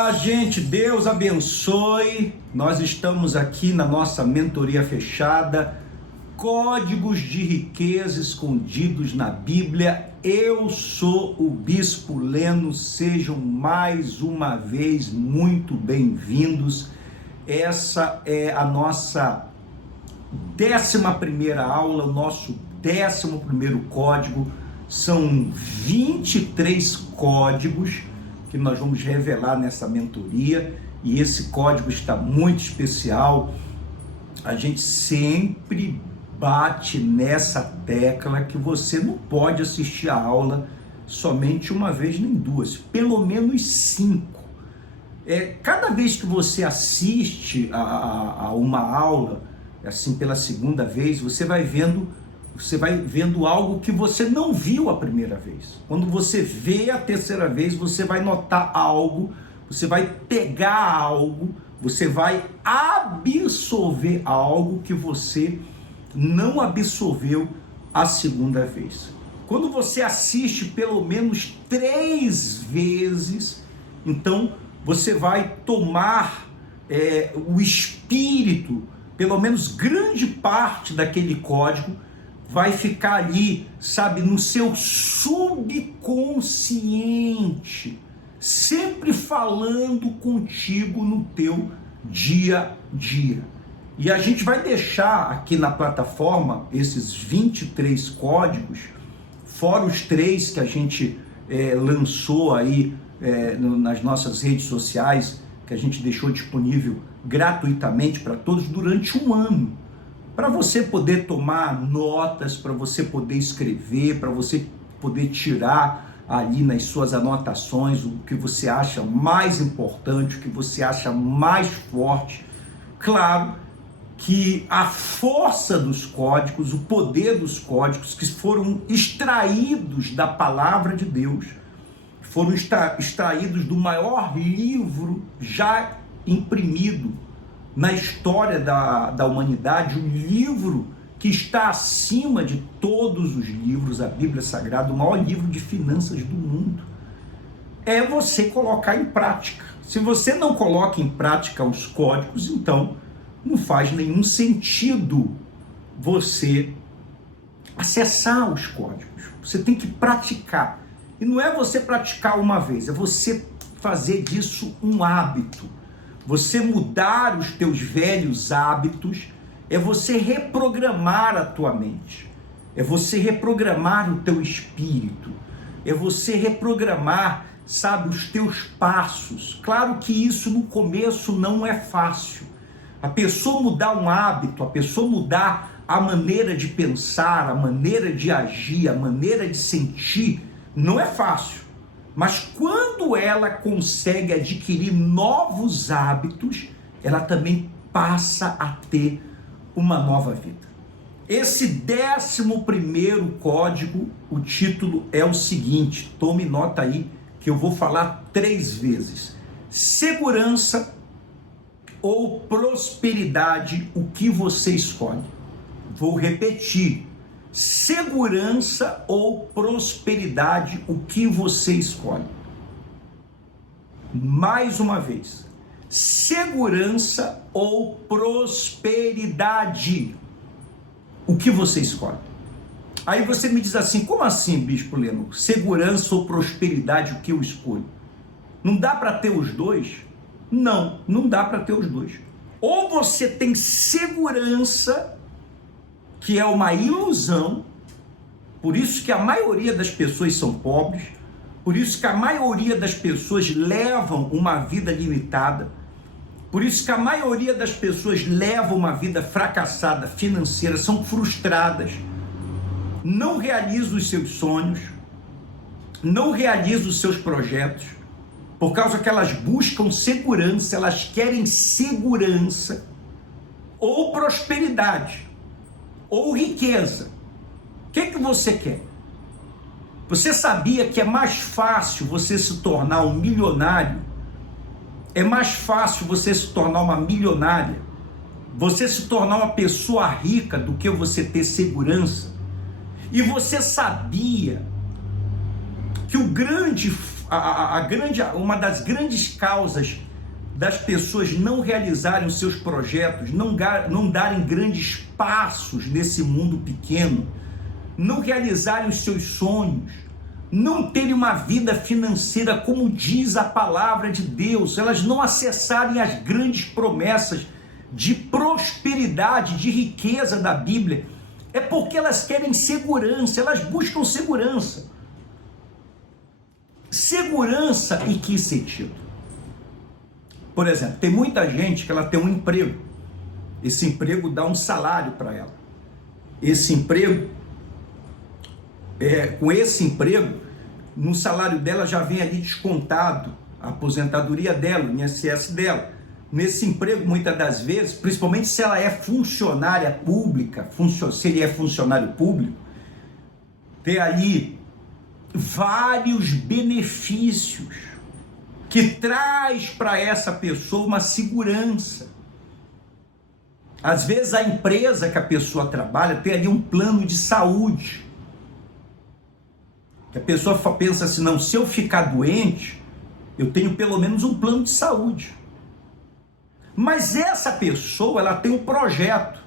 Olá, gente, Deus abençoe. Nós estamos aqui na nossa mentoria fechada, Códigos de Riqueza Escondidos na Bíblia. Eu sou o Bispo Leno, sejam mais uma vez muito bem-vindos. Essa é a nossa 11ª aula, o nosso 11º código. São 23 códigos que nós vamos revelar nessa mentoria, e esse código está muito especial. A gente sempre bate nessa tecla que você não pode assistir a aula somente uma vez nem duas, pelo menos 5. Cada vez que você assiste a uma aula, assim pela segunda vez, você vai vendo algo que você não viu a primeira vez. Quando você vê a terceira vez, você vai notar algo, você vai pegar algo, você vai absorver algo que você não absorveu a segunda vez. Quando você assiste pelo menos 3 vezes, então você vai tomar o espírito, pelo menos grande parte daquele código, vai ficar ali, sabe, no seu subconsciente, sempre falando contigo no teu dia a dia. E a gente vai deixar aqui na plataforma esses 23 códigos, fora os 3 que a gente lançou aí nas nossas redes sociais, que a gente deixou disponível gratuitamente para todos durante um ano. Para você poder tomar notas, para você poder escrever, para você poder tirar ali nas suas anotações o que você acha mais importante, o que você acha mais forte. Claro que a força dos códigos, o poder dos códigos que foram extraídos da palavra de Deus, foram extraídos do maior livro já imprimido na história da humanidade, um livro que está acima de todos os livros, a Bíblia Sagrada, o maior livro de finanças do mundo. É você colocar em prática. Se você não coloca em prática os códigos, então não faz nenhum sentido você acessar os códigos. Você tem que praticar. E não é você praticar uma vez, é você fazer disso um hábito. Você mudar os teus velhos hábitos, é você reprogramar a tua mente, é você reprogramar o teu espírito, é você reprogramar, sabe, os teus passos. Claro que isso no começo não é fácil. A pessoa mudar um hábito, a pessoa mudar a maneira de pensar, a maneira de agir, a maneira de sentir, não é fácil. Mas quando ela consegue adquirir novos hábitos, ela também passa a ter uma nova vida. Esse 11º código, o título é o seguinte, tome nota aí que eu vou falar 3 vezes. Segurança ou prosperidade, o que você escolhe? Vou repetir. Segurança ou prosperidade, o que você escolhe? Mais uma vez, segurança ou prosperidade, o que você escolhe? Aí você me diz assim, como assim, Bispo Leno? Segurança ou prosperidade, o que eu escolho? Não dá para ter os dois? Não, não dá para ter os dois. Ou você tem segurança, que é uma ilusão, por isso que a maioria das pessoas são pobres, por isso que a maioria das pessoas levam uma vida limitada, por isso que a maioria das pessoas levam uma vida fracassada financeira, são frustradas, não realizam os seus sonhos, não realizam os seus projetos, por causa que elas buscam segurança, elas querem segurança ou prosperidade, ou riqueza. O que você quer? Você sabia que é mais fácil você se tornar um milionário? É mais fácil você se tornar uma milionária? Você se tornar uma pessoa rica do que você ter segurança? E você sabia que o grande uma das grandes causas das pessoas não realizarem os seus projetos, não darem grandes passos nesse mundo pequeno, não realizarem os seus sonhos, não terem uma vida financeira como diz a palavra de Deus, elas não acessarem as grandes promessas de prosperidade, de riqueza da Bíblia, é porque elas querem segurança, elas buscam segurança. Segurança em que sentido? Por exemplo, tem muita gente que ela tem um emprego, esse emprego dá um salário para ela, esse emprego, com esse emprego, no salário dela já vem ali descontado a aposentadoria dela, o INSS dela. Nesse emprego, muitas das vezes, principalmente se ela é funcionária pública, se ele é funcionário público, tem ali vários benefícios que traz para essa pessoa uma segurança. Às vezes a empresa que a pessoa trabalha tem ali um plano de saúde, que a pessoa pensa assim, não, se eu ficar doente, eu tenho pelo menos um plano de saúde. Mas essa pessoa, ela tem um projeto.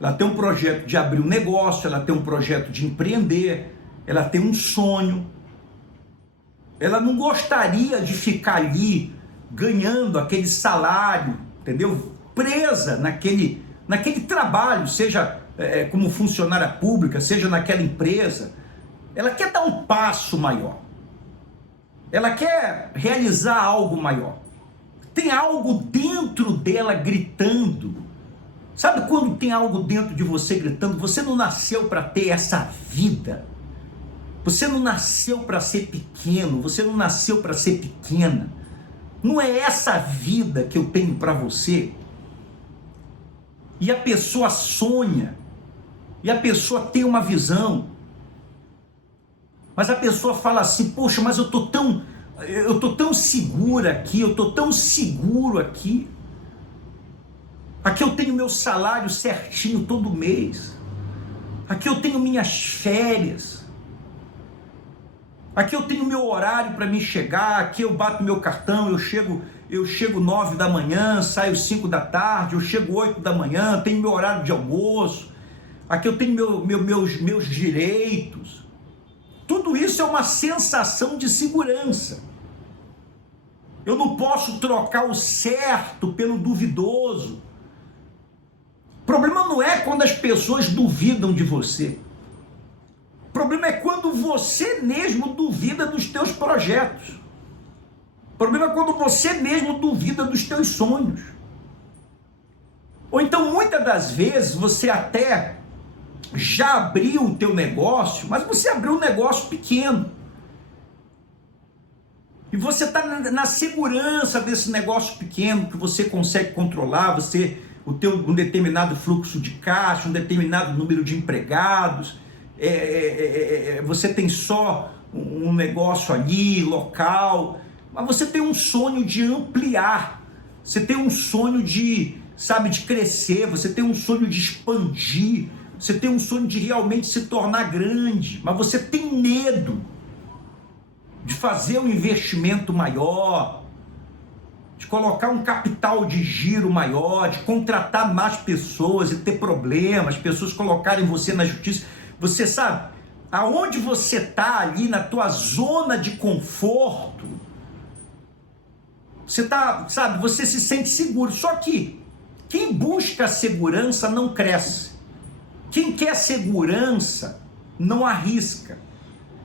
Ela tem um projeto de abrir um negócio, ela tem um projeto de empreender, ela tem um sonho. Ela não gostaria de ficar ali ganhando aquele salário, entendeu? Presa naquele trabalho, seja como funcionária pública, seja naquela empresa. Ela quer dar um passo maior. Ela quer realizar algo maior. Tem algo dentro dela gritando. Sabe quando tem algo dentro de você gritando? Você não nasceu para ter essa vida. Você não nasceu para ser pequeno. Você não nasceu para ser pequena. Não é essa vida que eu tenho para você. E a pessoa sonha. E a pessoa tem uma visão. Mas a pessoa fala assim, poxa, mas eu tô tão segura aqui, eu tô tão seguro aqui. Aqui eu tenho meu salário certinho todo mês. Aqui eu tenho minhas férias. Aqui eu tenho meu horário para me chegar, aqui eu bato meu cartão, eu chego 9 da manhã, saio 5 da tarde, eu chego 8 da manhã, tenho meu horário de almoço. Aqui eu tenho meus direitos. Tudo isso é uma sensação de segurança. Eu não posso trocar o certo pelo duvidoso. O problema não é quando as pessoas duvidam de você. O problema é quando você mesmo duvida dos teus projetos. O problema é quando você mesmo duvida dos teus sonhos. Ou então, muitas das vezes, você até já abriu o teu negócio, mas você abriu um negócio pequeno. E você está na segurança desse negócio pequeno que você consegue controlar, um determinado fluxo de caixa, um determinado número de empregados, você tem só um negócio ali, local, mas você tem um sonho de ampliar, você tem um sonho de crescer, você tem um sonho de expandir, você tem um sonho de realmente se tornar grande, mas você tem medo de fazer um investimento maior, de colocar um capital de giro maior, de contratar mais pessoas e ter problemas, pessoas colocarem você na justiça. Você sabe, aonde você está ali na tua zona de conforto, você se sente seguro. Só que quem busca segurança não cresce. Quem quer segurança não arrisca.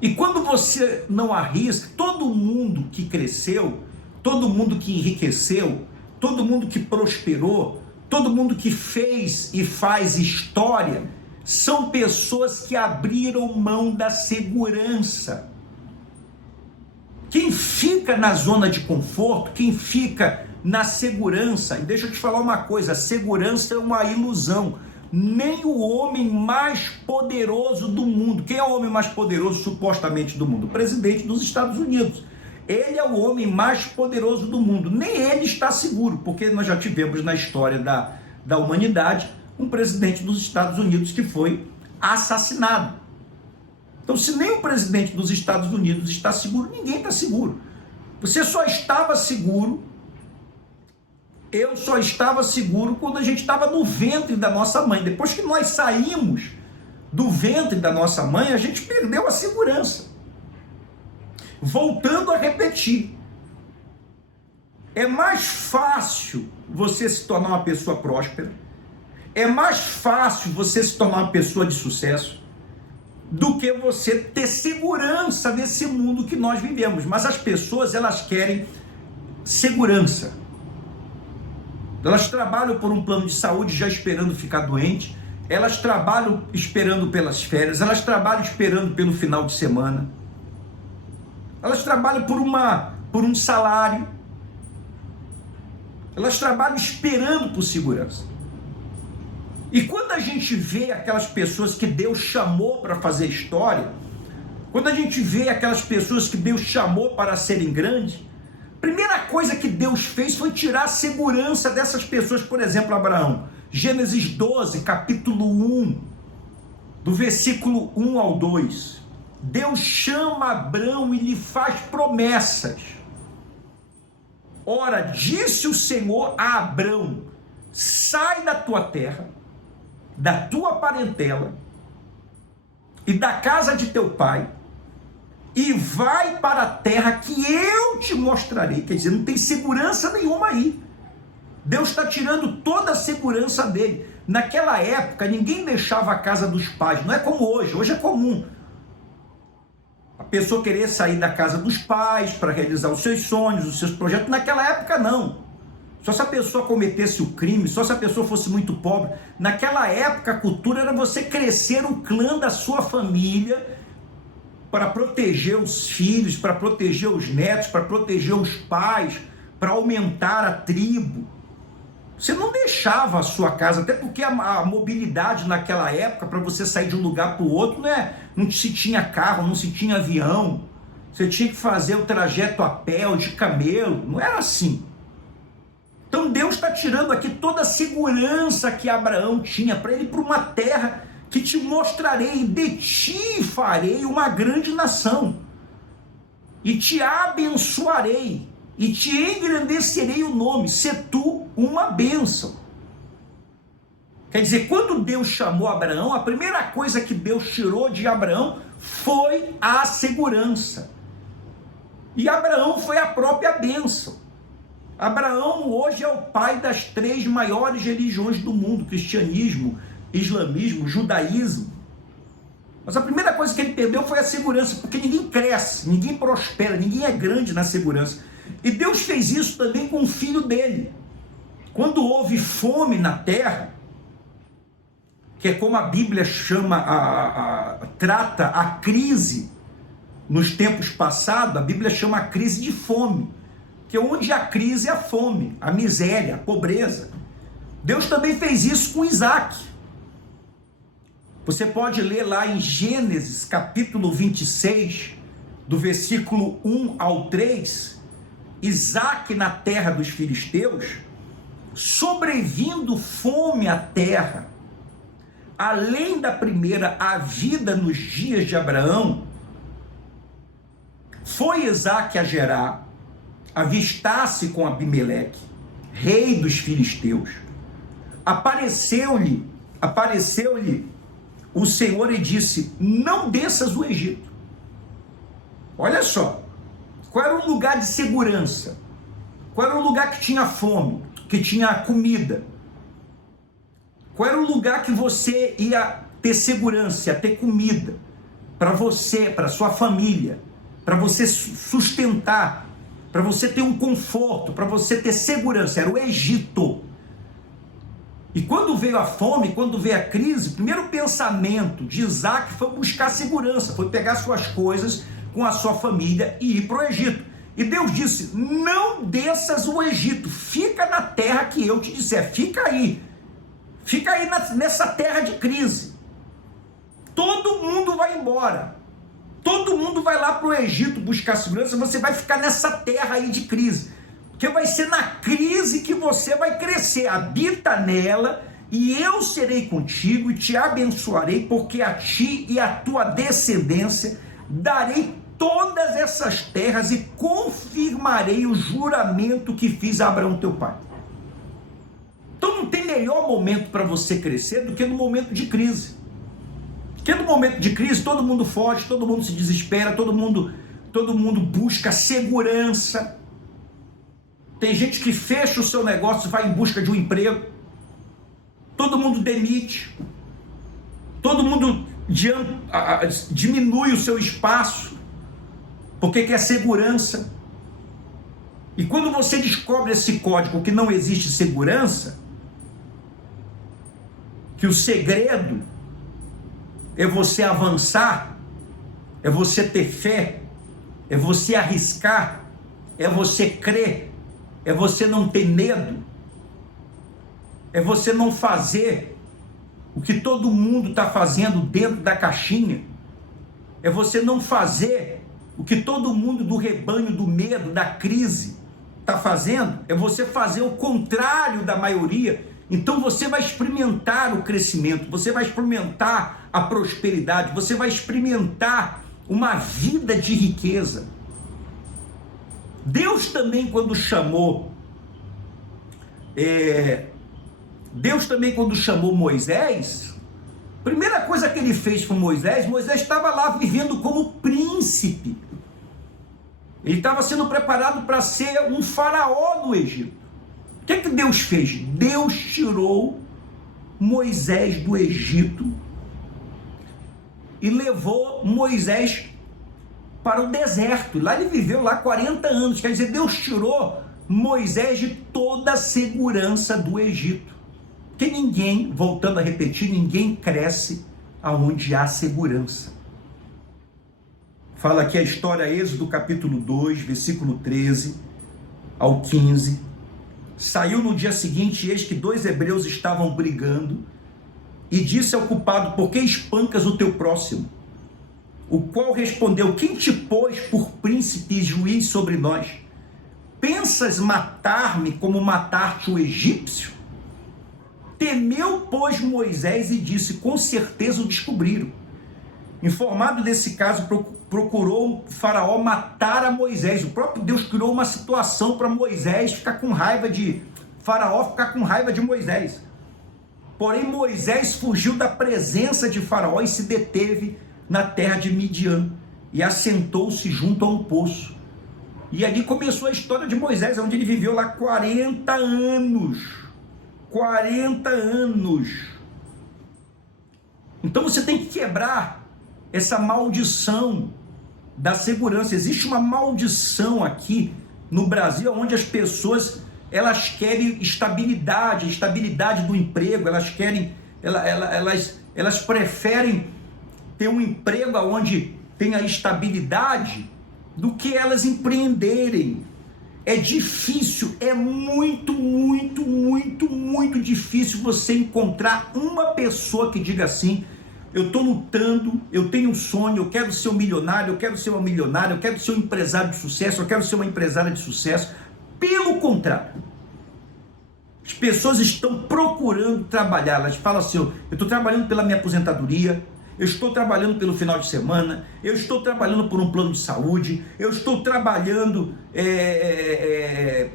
E quando você não arrisca, todo mundo que cresceu, todo mundo que enriqueceu, todo mundo que prosperou, todo mundo que fez e faz história, são pessoas que abriram mão da segurança. Quem fica na zona de conforto, quem fica na segurança, e deixa eu te falar uma coisa, a segurança é uma ilusão. Nem o homem mais poderoso do mundo. Quem é o homem mais poderoso supostamente do mundo? O presidente dos Estados Unidos. Ele é o homem mais poderoso do mundo. Nem ele está seguro, porque nós já tivemos na história da humanidade um presidente dos Estados Unidos que foi assassinado. Então, se nem o presidente dos Estados Unidos está seguro, ninguém está seguro. Você só estava seguro, eu só estava seguro quando a gente estava no ventre da nossa mãe. Depois que nós saímos do ventre da nossa mãe, a gente perdeu a segurança. Voltando a repetir, é mais fácil você se tornar uma pessoa próspera, é mais fácil você se tornar uma pessoa de sucesso, do que você ter segurança nesse mundo que nós vivemos. Mas as pessoas, elas querem segurança. Elas trabalham por um plano de saúde já esperando ficar doente, elas trabalham esperando pelas férias, elas trabalham esperando pelo final de semana, elas trabalham por um salário, elas trabalham esperando por segurança. E quando a gente vê aquelas pessoas que Deus chamou para fazer história, quando a gente vê aquelas pessoas que Deus chamou para serem grandes, a primeira coisa que Deus fez foi tirar a segurança dessas pessoas. Por exemplo, Abraão, Gênesis 12, capítulo 1, do versículo 1 ao 2. Deus chama Abraão e lhe faz promessas. Ora, disse o Senhor a Abraão: sai da tua terra, da tua parentela e da casa de teu pai, e vai para a terra que eu te mostrarei. Quer dizer, não tem segurança nenhuma aí. Deus está tirando toda a segurança dele. Naquela época, ninguém deixava a casa dos pais. Não é como hoje. Hoje é comum a pessoa querer sair da casa dos pais para realizar os seus sonhos, os seus projetos. Naquela época, não. Só se a pessoa cometesse o crime, só se a pessoa fosse muito pobre. Naquela época, a cultura era você crescer o clã da sua família para proteger os filhos, para proteger os netos, para proteger os pais, para aumentar a tribo. Você não deixava a sua casa, até porque a mobilidade naquela época, para você sair de um lugar para o outro, não se tinha carro, não se tinha avião. Você tinha que fazer o trajeto a pé ou de camelo, não era assim. Então Deus está tirando aqui toda a segurança que Abraão tinha para ele ir para uma terra que te mostrarei, e de ti farei uma grande nação, e te abençoarei, e te engrandecerei o nome, se tu uma bênção. Quer dizer, quando Deus chamou Abraão, a primeira coisa que Deus tirou de Abraão foi a segurança. E Abraão foi a própria bênção. Abraão hoje é o pai das 3 maiores religiões do mundo: cristianismo, islamismo, judaísmo. Mas a primeira coisa que ele perdeu foi a segurança, porque ninguém cresce, ninguém prospera, ninguém é grande na segurança. E Deus fez isso também com o filho dele. Quando houve fome na terra, que é como a Bíblia chama, trata a crise nos tempos passados, a Bíblia chama a crise de fome, que é onde a crise é a fome, a miséria, a pobreza. Deus também fez isso com Isaac. Você pode ler lá em Gênesis capítulo 26, do versículo 1 ao 3, Isaac na terra dos filisteus, sobrevindo fome à terra, além da primeira havida nos dias de Abraão, foi Isaac a Gerar, avistar-se com Abimeleque, rei dos filisteus. Apareceu-lhe o Senhor e disse: não desças o Egito. Olha só, qual era o lugar de segurança? Qual era o lugar que tinha fome, que tinha comida? Qual era o lugar que você ia ter segurança, ia ter comida para você, para sua família, para você sustentar, para você ter um conforto, para você ter segurança? Era o Egito. E quando veio a fome, quando veio a crise, o primeiro pensamento de Isaac foi buscar segurança, foi pegar suas coisas com a sua família e ir para o Egito. E Deus disse: não desças o Egito, fica na terra que eu te disser, fica aí nessa terra de crise. Todo mundo vai embora, todo mundo vai lá para o Egito buscar segurança, você vai ficar nessa terra aí de crise. Porque vai ser na crise que você vai crescer. Habita nela e eu serei contigo e te abençoarei, porque a ti e à tua descendência darei todas essas terras e confirmarei o juramento que fiz a Abraão teu pai. Então não tem melhor momento para você crescer do que no momento de crise. Porque no momento de crise todo mundo foge, todo mundo se desespera, todo mundo busca segurança. Tem gente que fecha o seu negócio e vai em busca de um emprego. Todo mundo demite. Todo mundo diminui o seu espaço porque quer segurança. E quando você descobre esse código que não existe segurança, que o segredo é você avançar, é você ter fé, é você arriscar, é você crer, é você não ter medo, é você não fazer o que todo mundo está fazendo dentro da caixinha, é você não fazer o que todo mundo do rebanho do medo, da crise está fazendo, é você fazer o contrário da maioria. Então você vai experimentar o crescimento, você vai experimentar a prosperidade, você vai experimentar uma vida de riqueza. Deus também quando chamou Moisés, a primeira coisa que ele fez com Moisés estava lá vivendo como príncipe. Ele estava sendo preparado para ser um faraó do Egito. O que Deus fez? Deus tirou Moisés do Egito e levou Moisés para o deserto. Lá ele viveu lá 40 anos. Quer dizer, Deus tirou Moisés de toda a segurança do Egito. Porque ninguém, voltando a repetir, ninguém cresce aonde há segurança. Fala aqui a história, Êxodo capítulo 2, versículo 13 ao 15. Saiu no dia seguinte, eis que 2 hebreus estavam brigando, e disse ao culpado: por que espancas o teu próximo? O qual respondeu: quem te pôs por príncipe e juiz sobre nós? Pensas matar-me como mataste o egípcio? Temeu, pois, Moisés e disse: com certeza o descobriram. Informado desse caso, procurou o faraó matar a Moisés. O próprio Deus criou uma situação para Moisés ficar com raiva de faraó, ficar com raiva de Moisés. Porém, Moisés fugiu da presença de faraó e se deteve na terra de Midian e assentou-se junto a um poço. E ali começou a história de Moisés, onde ele viveu lá 40 anos. 40 anos. Então você tem que quebrar essa maldição da segurança. Existe uma maldição aqui no Brasil, onde as pessoas elas querem estabilidade do emprego, elas preferem ter um emprego onde tem a estabilidade do que elas empreenderem. É difícil, é muito difícil você encontrar uma pessoa que diga assim: eu estou lutando, eu tenho um sonho, eu quero ser um milionário, eu quero ser uma milionária, eu quero ser um empresário de sucesso, eu quero ser uma empresária de sucesso. Pelo contrário, as pessoas estão procurando trabalhar. Elas falam assim: eu estou trabalhando pela minha aposentadoria, eu estou trabalhando pelo final de semana, eu estou trabalhando por um plano de saúde, eu estou trabalhando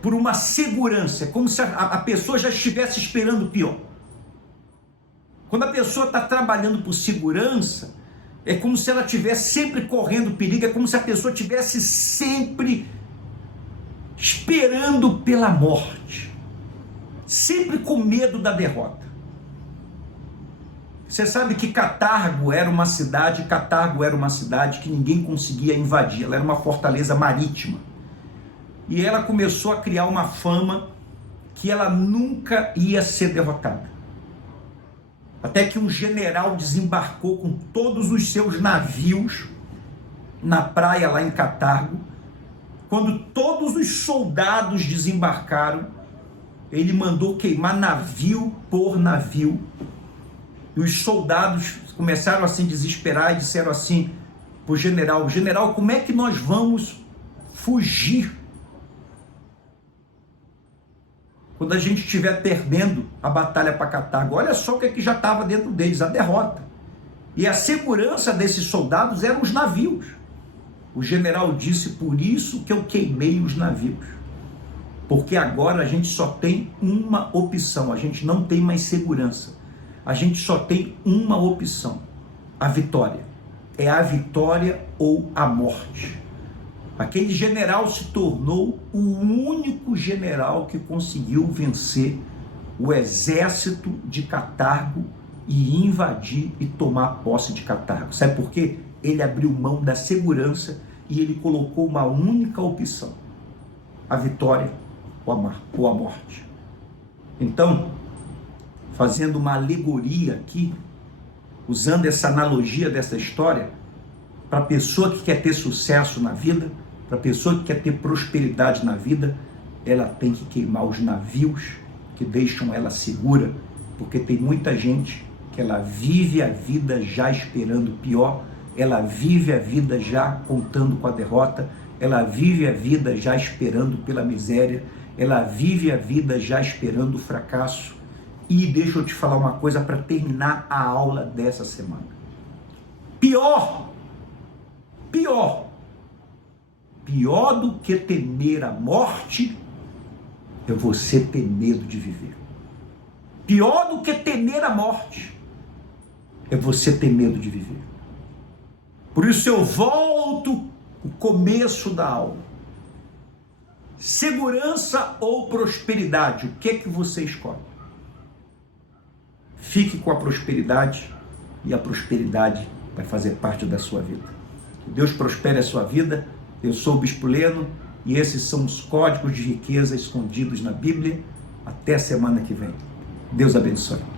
por uma segurança, como se a pessoa já estivesse esperando o pior. Quando a pessoa está trabalhando por segurança, é como se ela estivesse sempre correndo perigo, é como se a pessoa estivesse sempre esperando pela morte, sempre com medo da derrota. Você sabe que Catargo era uma cidade que ninguém conseguia invadir, ela era uma fortaleza marítima. E ela começou a criar uma fama que ela nunca ia ser derrotada. Até que um general desembarcou com todos os seus navios na praia lá em Catargo. Quando todos os soldados desembarcaram, ele mandou queimar navio por navio. E os soldados começaram a se desesperar e disseram assim para o general: general, como é que nós vamos fugir? quando a gente estiver perdendo a batalha para Cartago. Olha só o que já estava dentro deles, a derrota. E a segurança desses soldados eram os navios. O general disse: por isso que eu queimei os navios. Porque agora a gente só tem uma opção, a gente não tem mais segurança. A gente só tem uma opção: a vitória. É a vitória ou a morte. Aquele general se tornou o único general que conseguiu vencer o exército de Cartago e invadir e tomar posse de Cartago. Sabe por quê? Ele abriu mão da segurança e ele colocou uma única opção: a vitória ou a morte. Então, fazendo uma alegoria aqui, usando essa analogia dessa história, para a pessoa que quer ter sucesso na vida, para a pessoa que quer ter prosperidade na vida, ela tem que queimar os navios que deixam ela segura, porque tem muita gente que ela vive a vida já esperando o pior, ela vive a vida já contando com a derrota, ela vive a vida já esperando pela miséria, ela vive a vida já esperando o fracasso. E deixa eu te falar uma coisa para terminar a aula dessa semana. Pior do que temer a morte é você ter medo de viver. Pior do que temer a morte é você ter medo de viver. Por isso eu volto ao começo da aula. Segurança ou prosperidade? O que é que você escolhe? Fique com a prosperidade e a prosperidade vai fazer parte da sua vida. Que Deus prospere a sua vida. Eu sou o Bispo Leno e esses são os códigos de riqueza escondidos na Bíblia. Até a semana que vem. Deus abençoe.